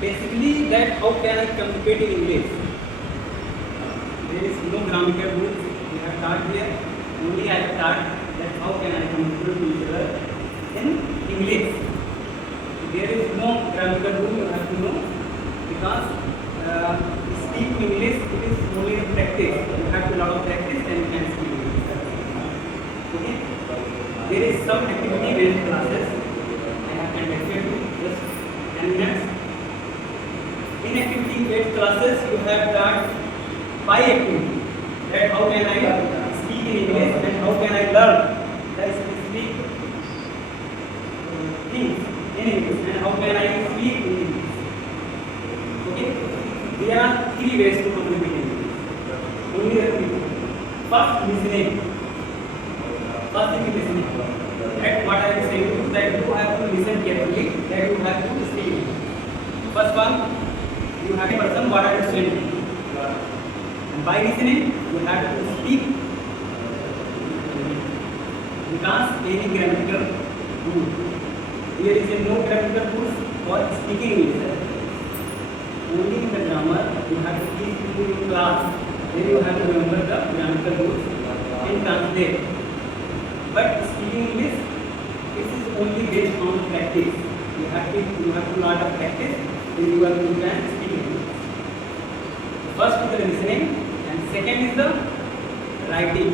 Basically, that how can I communicate in English? There is no grammatical rules we have taught here. Only I have taught that how can I communicate to each other in English. There is no grammatical rule you have to know because speak English it is only a practice. You have to lot of practice and you can speak English. Okay. There is some activity-based classes I have conducted just 10 minutes. In activity-based classes, you have done 5 activities. That how can I speak in English and how can I learn the specific things in English and how can I speak in English. Okay? There are 3 ways to communicate in English. Only the 3. First, listening. First thing is listening. That what I am saying is that you have to listen carefully. That you have to speak. First one. You have a person what are you saying, and by listening you have to speak because any grammatical rule. There is no grammatical rules for speaking English. Only in the grammar you have to teach people in class. Then you have to remember the grammatical rules and translate. But speaking English, this is only based on practice. You have to lot of practice. Then you can speak English. First is the listening, and second is the writing.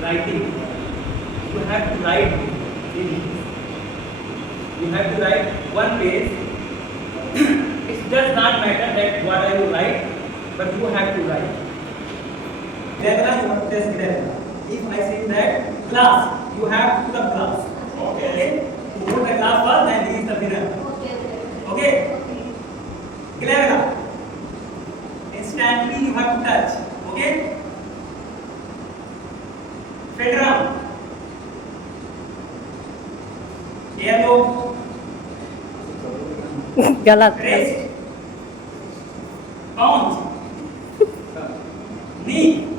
Writing. You have to write in English. You have to write one page. It does not matter that what I will write, but you have to write. Then you have to test grammar. If I say that class, you have to the class. Okay. To go the class first, and he is the winner. Okay? Clear? Instantly you have to touch. Okay? Federal. Yellow. गलत Rest. Bounce. Knee.